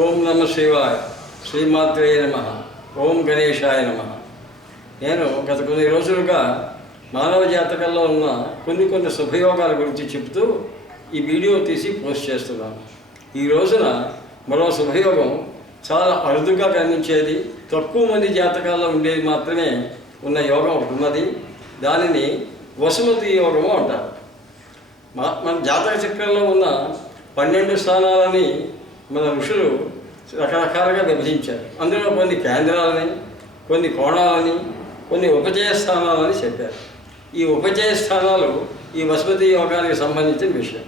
ఓం నమ శివాయ, శ్రీమాత్రే నమః, ఓం గణేశాయ నమః. నేను గత కొన్ని రోజులుగా మానవ జాతకంలో ఉన్న కొన్ని శుభయోగాల గురించి చెప్తూ ఈ వీడియో తీసి పోస్ట్ చేస్తున్నాను. ఈ రోజున మరో శుభయోగం చాలా అరుదుగా కనిపించేది, తక్కువ మంది జాతకాల్లో ఉండేది మాత్రమే ఉన్న యోగం ఒకటి ఉన్నది. దానిని వసుమతి యోగము అంటారు. మన జాతక చక్రంలో ఉన్న 12 స్థానాలని మన ఋషులు రకరకాలుగా విభజించారు. అందులో కొన్ని కేంద్రాలని, కొన్ని కోణాలని, కొన్ని ఉపజయ స్థానాలని చెప్పారు. ఈ ఉపజయ స్థానాలు ఈ వసుమతి యోగానికి సంబంధించిన విషయం.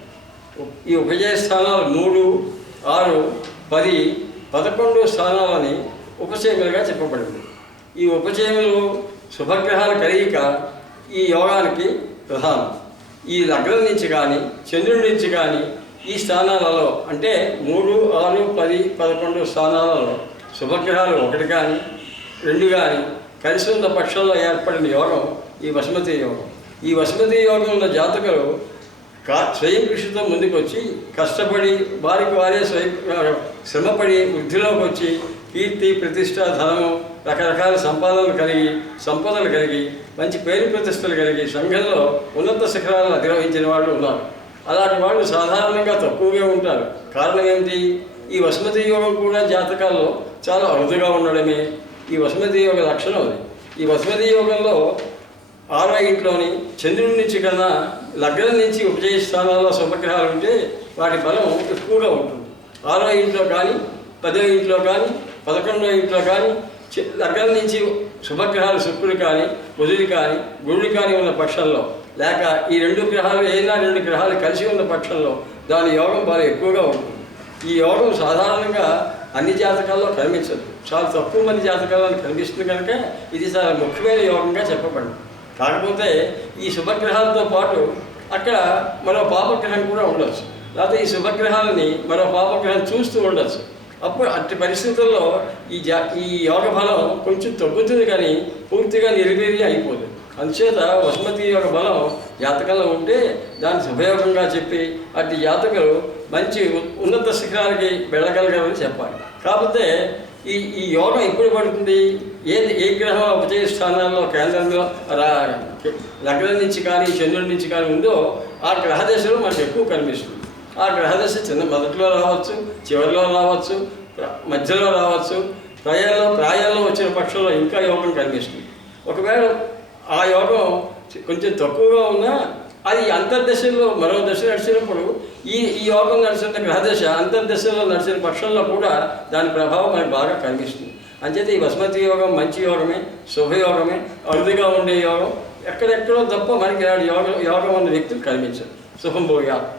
ఈ ఉపజయ స్థానాలు 3, 6, 10, 11 స్థానాలని ఉపచయములుగా చెప్పబడింది. ఈ ఉపచయములు శుభగ్రహాల కలయిక ఈ యోగానికి ప్రధానం. ఈ లగ్నం నుంచి కానీ చంద్రుడి నుంచి కానీ ఈ స్థానాలలో అంటే 3, 6, 10, 11 స్థానాలలో శుభగ్రహాలు 1 కానీ 2 కానీ కలిసి ఉన్న పక్షంలో ఏర్పడిన యోగం ఈ వసుమతి యోగం. ఈ వసుమతి యోగం ఉన్న జాతకులు స్వయం కృషితో ముందుకు వచ్చి కష్టపడి వారికి వారే శ్రమపడి వృద్ధిలోకి వచ్చి కీర్తి, ప్రతిష్ట, ధనము, రకరకాల సంపదలు కలిగి మంచి పేరు ప్రతిష్టలు కలిగి సంఘంలో ఉన్నత శిఖరాలను అధిరోహించిన వాళ్ళు ఉన్నారు. అలాంటి వాళ్ళు సాధారణంగా తక్కువగా ఉంటారు. కారణం ఏమిటి? ఈ వసుమతి యోగం కూడా జాతకాల్లో చాలా అరుదుగా ఉండడమే ఈ వసుమతి యోగ లక్షణం. అది ఈ వసుమతి యోగంలో 6వ ఇంట్లోని చంద్రుడి నుంచి కన్నా లగ్నం నుంచి ఉపజయ స్థానాల్లో శుభగ్రహాలు ఉంటే వాటి బలం ఎక్కువగా ఉంటుంది. 6వ ఇంట్లో కానీ 10వ ఇంట్లో కానీ 11వ ఇంట్లో కానీ లగ్నం నుంచి శుభగ్రహాలు శుక్రుడు కానీ బుధుడు కానీ గురుడు కానీ ఉన్న పక్షంలో, లేక ఈ 2 గ్రహాలు ఏదైనా 2 గ్రహాలు కలిసి ఉన్న పక్షంలో దాని యోగం బాగా ఎక్కువగా ఉంటుంది. ఈ యోగం సాధారణంగా అన్ని జాతకాల్లో కనిపించదు. చాలా తక్కువ మంది జాతకాల్లో కనిపిస్తుంది కనుక ఇది చాలా ముఖ్యమైన యోగంగా చెప్పబడింది. కాకపోతే ఈ శుభగ్రహాలతో పాటు అక్కడ మరో పాపగ్రహం కూడా ఉండొచ్చు, లేకపోతే ఈ శుభగ్రహాలని మరో పాపగ్రహం చూస్తూ ఉండొచ్చు. అప్పుడు అట్టి పరిస్థితుల్లో ఈ యోగ బలం కొంచెం తగ్గుతుంది కానీ పూర్తిగా నిర్వీర్యం అయిపోతుంది. అందుచేత వసుమతి యోగ బలం జాతకంలో ఉంటే దాన్ని శుభయోగంగా చెప్పి అట్టి జాతకులు మంచి ఉన్నత శిఖరాలకి వెళ్ళగలగాలని చెప్పాలి. కాకపోతే ఈ యోగం ఎప్పుడు పడుతుంది? ఏ గ్రహం ఉపజయ స్థానాల్లో కేంద్రంలో లగ్నం నుంచి కానీ చంద్రుడి నుంచి కానీ ఉందో ఆ గ్రహదశలో మనకు ఎక్కువ కనిపిస్తుంది. ఆ గ్రహదశ మొదట్లో రావచ్చు, చివరిలో రావచ్చు, మధ్యలో రావచ్చు, ప్రాయాల్లో వచ్చిన పక్షంలో ఇంకా యోగం కనిపిస్తుంది. ఒకవేళ ఆ యోగం కొంచెం తక్కువగా ఉన్నా అది అంతర్దశలో మరో దశ నడిచినప్పుడు ఈ యోగం నడిచిన గ్రహదశ అంతర్దశలో నడిచిన పక్షంలో కూడా దాని ప్రభావం మనకు బాగా కనిపిస్తుంది. అంచేత ఈ వసుమతి యోగం మంచి యోగమే, శుభయోగమే, అరుదుగా ఉండే యోగం. ఎక్కడెక్కడో తప్ప మనకి యోగం ఉన్న వ్యక్తులు కనిపించదు. శుభం భూయాత్.